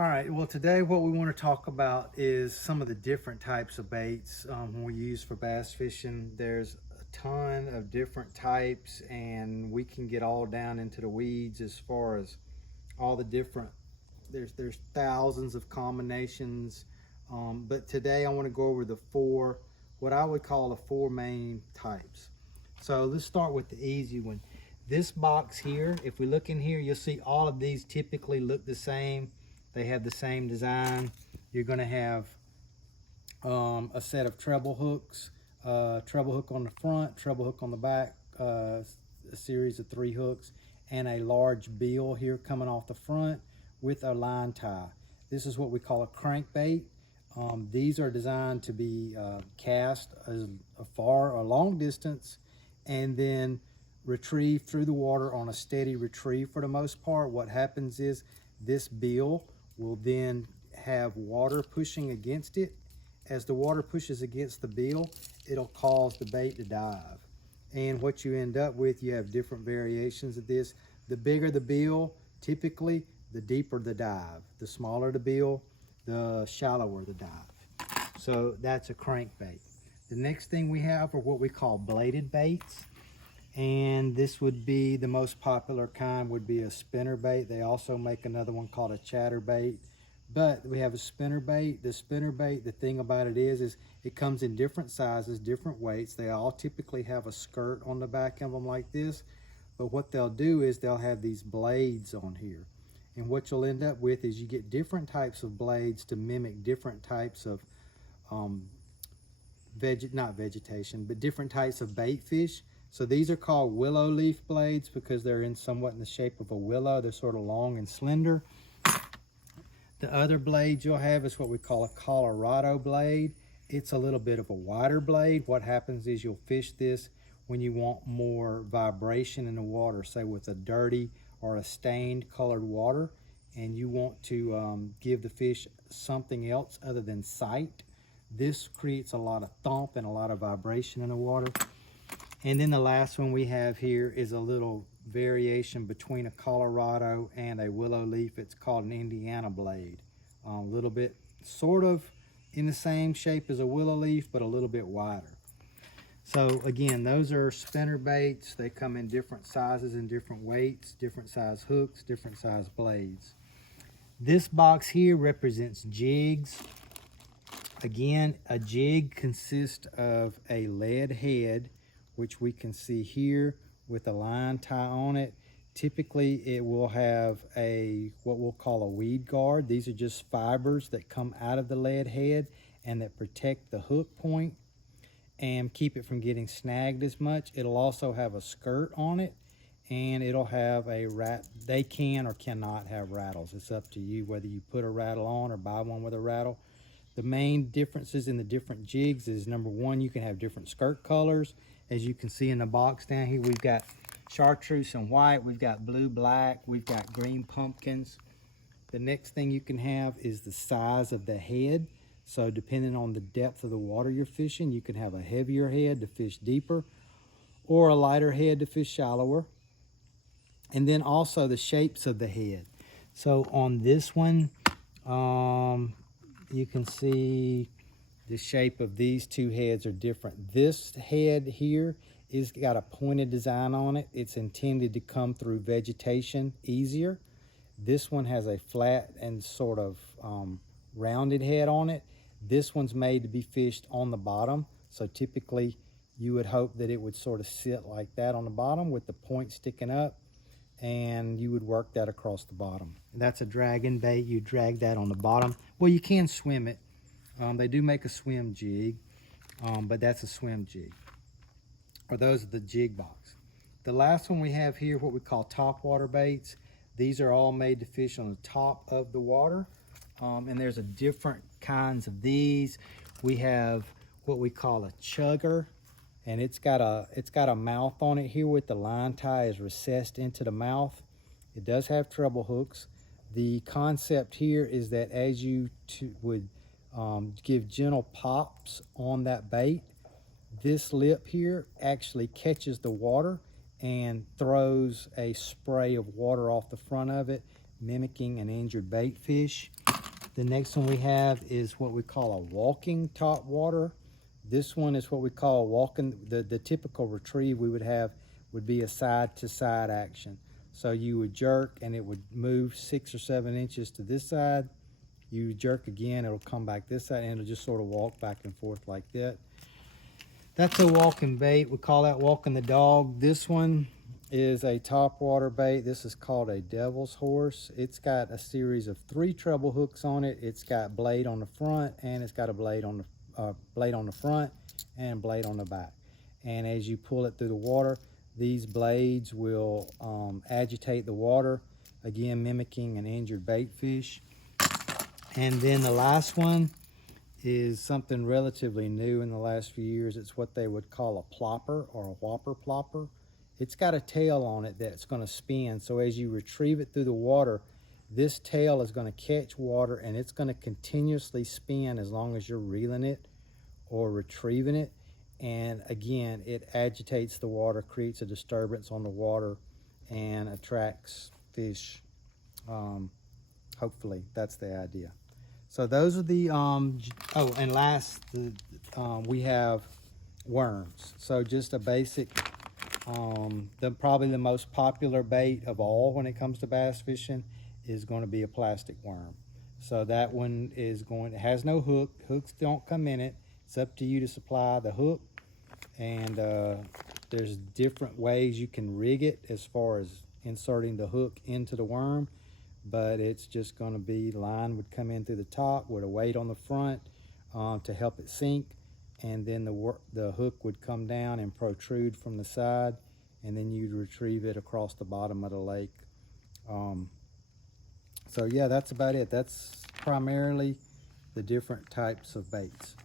All right, well today what we want to talk about is some of the different types of baits we use for bass fishing. There's a ton of different types and we can get all down into the weeds as far as all the different, there's thousands of combinations. But today I want to go over what I would call the four main types. So let's start with the easy one. This box here, if we look in here, you'll see all of these typically look the same. They have the same design. You're going to have a set of treble hooks, treble hook on the front, treble hook on the back, a series of 3 hooks, and a large bill here coming off the front with a line tie. This is what we call a crankbait. These are designed to be cast as far or long distance and then retrieve through the water on a steady retrieve for the most part. What happens is this bill will then have water pushing against it. As the water pushes against the bill, it'll cause the bait to dive. And what you end up with, you have different variations of this. The bigger the bill, typically, the deeper the dive. The smaller the bill, the shallower the dive. So that's a crankbait. The next thing we have are what we call bladed baits. And this would be the most popular kind, would be a spinner bait. They also make another one called a chatter bait. But we have a spinner bait. The spinner bait, the thing about it is it comes in different sizes, different weights. They all typically have a skirt on the back of them like this. But what they'll do is they'll have these blades on here. And what you'll end up with is you get different types of blades to mimic different types of not vegetation, but different types of bait fish. So these are called willow leaf blades because they're somewhat in the shape of a willow. They're sort of long and slender. The other blade you'll have is what we call a Colorado blade. It's a little bit of a wider blade. What happens is you'll fish this when you want more vibration in the water, say with a dirty or a stained colored water, and you want to give the fish something else other than sight. This creates a lot of thump and a lot of vibration in the water. And then the last one we have here is a little variation between a Colorado and a willow leaf. It's called an Indiana blade. A little bit sort of in the same shape as a willow leaf, but a little bit wider. So again, those are spinner baits. They come in different sizes and different weights, different size hooks, different size blades. This box here represents jigs. Again, a jig consists of a lead head, which we can see here with a line tie on it. Typically it will have what we'll call a weed guard. These are just fibers that come out of the lead head and that protect the hook point and keep it from getting snagged as much. It'll also have a skirt on it, and it'll have they can or cannot have rattles. It's up to you whether you put a rattle on or buy one with a rattle. The main differences in the different jigs is, number one, you can have different skirt colors. As you can see in the box down here, we've got chartreuse and white, we've got blue, black, we've got green pumpkins. The next thing you can have is the size of the head. So depending on the depth of the water you're fishing, you can have a heavier head to fish deeper or a lighter head to fish shallower. And then also the shapes of the head. So on this one, you can see the shape of these two heads are different. This head here is got a pointed design on it. It's intended to come through vegetation easier. This one has a flat and sort of rounded head on it. This one's made to be fished on the bottom. So typically you would hope that it would sort of sit like that on the bottom with the point sticking up, and you would work that across the bottom. That's a dragon bait. You drag that on the bottom. Well, you can swim it. They do make a swim jig, but that's a swim jig. Or those are the jig box. The last one we have here, what we call top water baits. These are all made to fish on the top of the water. And there's different kinds of these. We have what we call a chugger, and it's got a mouth on it here with the line tie is recessed into the mouth. It does have treble hooks. The concept here is that as you would give gentle pops on that bait, this lip here actually catches the water and throws a spray of water off the front of it, mimicking an injured bait fish. The next one we have is what we call a walking top water. This one is what we call walking. The typical retrieve we would have would be a side to side action. So you would jerk and it would move 6 or 7 inches to this side. You jerk again, it'll come back this side, and it'll just sort of walk back and forth like that. That's a walking bait. We call that walking the dog. This one is a top water bait. This is called a devil's horse. It's got a series of 3 treble hooks on it. It's got blade on the front, and it's got a blade on the front and blade on the back. And as you pull it through the water, these blades will agitate the water, again mimicking an injured bait fish. And then the last one is something relatively new in the last few years. It's what they would call a plopper or a whopper plopper. It's got a tail on it that's going to spin. So as you retrieve it through the water, this tail is going to catch water and it's going to continuously spin as long as you're reeling it or retrieving it. And again, it agitates the water, creates a disturbance on the water, and attracts fish. Hopefully, that's the idea. So those are the, oh, and last, we have worms. So just a basic, probably the most popular bait of all when it comes to bass fishing is going to be a plastic worm. So that one is it has no hook. Hooks don't come in it. It's up to you to supply the hook. And there's different ways you can rig it as far as inserting the hook into the worm. But it's just going to be, line would come in through the top with a weight on the front to help it sink, and then the hook would come down and protrude from the side, and then you'd retrieve it across the bottom of the lake. So yeah, that's about it. That's primarily the different types of baits.